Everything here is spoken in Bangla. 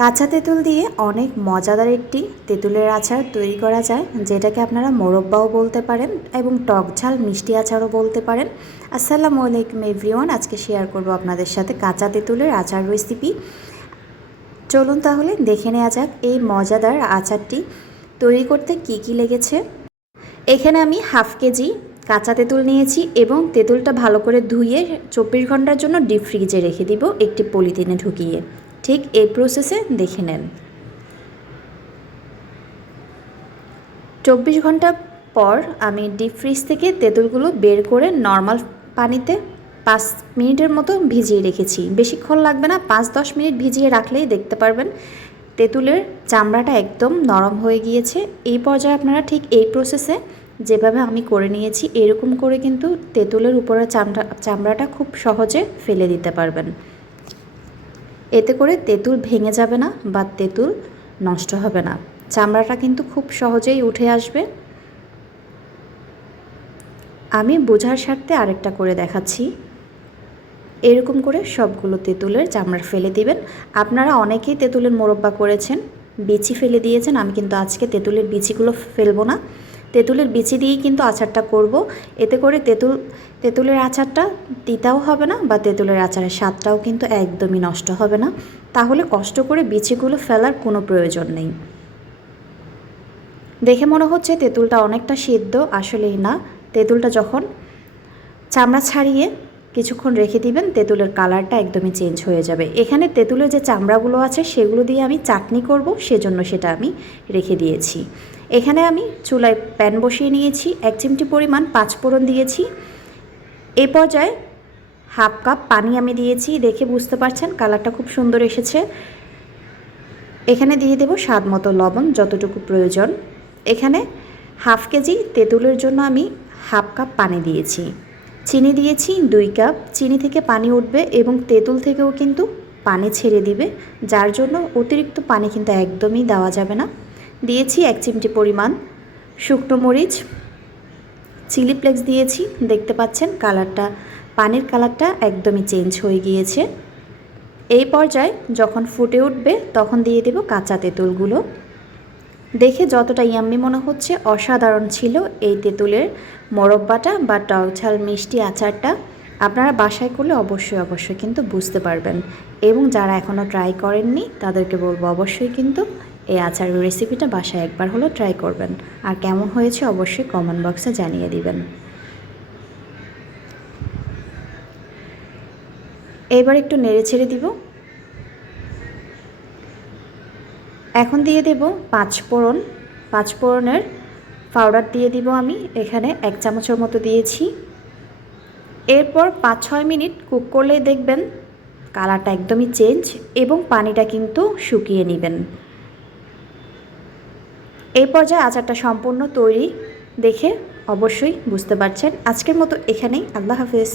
কাঁচা তেঁতুল দিয়ে অনেক মজাদার একটি তেঁতুলের আচার তৈরি করা যায়, যেটাকে আপনারা মোরব্বাও বলতে পারেন এবং টক ঝাল মিষ্টি আচারও বলতে পারেন। আসসালামু আলাইকুম এভরিওয়ান, আজকে শেয়ার করব আপনাদের সাথে কাঁচা তেঁতুলের আচার রেসিপি। চলুন তাহলে দেখে নেওয়া যাক এই মজাদার আচারটি তৈরি করতে কি কি লেগেছে। এখানে আমি হাফ কেজি কাঁচা তেঁতুল নিয়েছি এবং তেঁতুলটা ভালো করে ধুয়ে 24 ঘন্টার জন্য ডিপ ফ্রিজে রেখে দিব একটি পলিথিনে ঢুকিয়ে। ঠিক এই প্রসেসে দেখে নেন। 24 ঘন্টা পর আমি ডিপ ফ্রিজ থেকে তেঁতুলগুলো বের করে নর্মাল পানিতে 5 মিনিটের মতো ভিজিয়ে রেখেছি। বেশিক্ষণ লাগবে না, 5-10 মিনিট ভিজিয়ে রাখলেই দেখতে পারবেন তেঁতুলের চামড়াটা একদম নরম হয়ে গিয়েছে। এই পর্যায়ে আপনারা ঠিক এই প্রসেসে যেভাবে আমি করে নিয়েছি এরকম করে কিন্তু তেঁতুলের উপরে চামড়াটা খুব সহজে ফেলে দিতে পারবেন। এতে করে তেঁতুল ভেঙে যাবে না বা তেঁতুল নষ্ট হবে না, চামড়াটা কিন্তু খুব সহজেই উঠে আসবে। আমি বোঝার স্বার্থে আরেকটা করে দেখাচ্ছি। এরকম করে সবগুলো তেঁতুলের চামড়া ফেলে দিবেন। আপনারা অনেকেই তেঁতুলের মোরব্বা করেছেন, বিচি ফেলে দিয়েছেন। আমি কিন্তু আজকে তেঁতুলের বিচিগুলো ফেলবো না, তেঁতুলের বিচি দিয়েই কিন্তু আচারটা করব। এতে করে তেঁতুলের আচারটা তিতাও হবে না বা তেঁতুলের আচারের স্বাদটাও কিন্তু একদমই নষ্ট হবে না। তাহলে কষ্ট করে বিচিগুলো ফেলার কোনো প্রয়োজন নেই। দেখে মনে হচ্ছে তেঁতুলটা অনেকটা সিদ্ধ, আসলেই না। তেঁতুলটা যখন চামড়া ছাড়িয়ে কিছুক্ষণ রেখে দিবেন, তেঁতুলের কালারটা একদমই চেঞ্জ হয়ে যাবে। এখানে তেঁতুলের যে চামড়াগুলো আছে সেগুলো দিয়ে আমি চাটনি করব, সেজন্য সেটা আমি রেখে দিয়েছি। এখানে আমি চুলায় প্যান বসিয়ে নিয়েছি, 1 চিমটি পরিমাণ 5 ফোড়ন দিয়েছি। এই পর্যায়ে হাফ কাপ পানি আমি দিয়েছি, দেখে বুঝতে পারছেন কালারটা খুব সুন্দর এসেছে। এখানে দিয়ে দেব স্বাদ মতো লবণ, যতটুকু প্রয়োজন। এখানে হাফ কেজি তেঁতুলের জন্য আমি হাফ কাপ পানি দিয়েছি। চিনি দিয়েছি 2 কাপ। চিনি থেকে পানি উঠবে এবং তেঁতুল থেকেও কিন্তু পানি ছেড়ে দিবে, যার জন্য অতিরিক্ত পানি কিন্তু একদমই দেওয়া যাবে না। দিয়েছি 1 চিমটি পরিমাণ শুকনো মরিচ, চিলি ফ্লেক্স দিয়েছি। দেখতে পাচ্ছেন কালারটা, পানির কালারটা একদমই চেঞ্জ হয়ে গিয়েছে। এই পর্যায়ে যখন ফুটে উঠবে তখন দিয়ে দেব কাঁচা তেঁতুলগুলো। দেখে যতটা ইয়াম্মি মনে হচ্ছে, অসাধারণ ছিল এই তেঁতুলের মোরব্বাটা বা টক ঝাল মিষ্টি আচারটা। আপনারা বাসায় করলে অবশ্যই কিন্তু বুঝতে পারবেন, এবং যারা এখনও ট্রাই করেননি তাদেরকে বলবো অবশ্যই কিন্তু এই আচারের রেসিপিটা বাসায় একবার হলো ট্রাই করবেন। আর কেমন হয়েছে অবশ্যই কমেন্ট বক্সে জানিয়ে দিবেন। এবার একটু নেড়ে ছেড়ে দিব। এখন দিয়ে দেব 5 ফোড়ন। 5 ফোড়নের পাউডার দিয়ে দিব আমি এখানে 1 চামচের মতো দিয়েছি। এরপর 5-6 মিনিট কুক করলেই দেখবেন কালারটা একদমই চেঞ্জ এবং পানিটা কিন্তু শুকিয়ে নেবেন। এই পর্যায়ে আচারটা সম্পূর্ণ তৈরি দেখে অবশ্যই বুঝতে পারছেন। আজকের মতো এখানেই, আল্লাহ হাফেজ।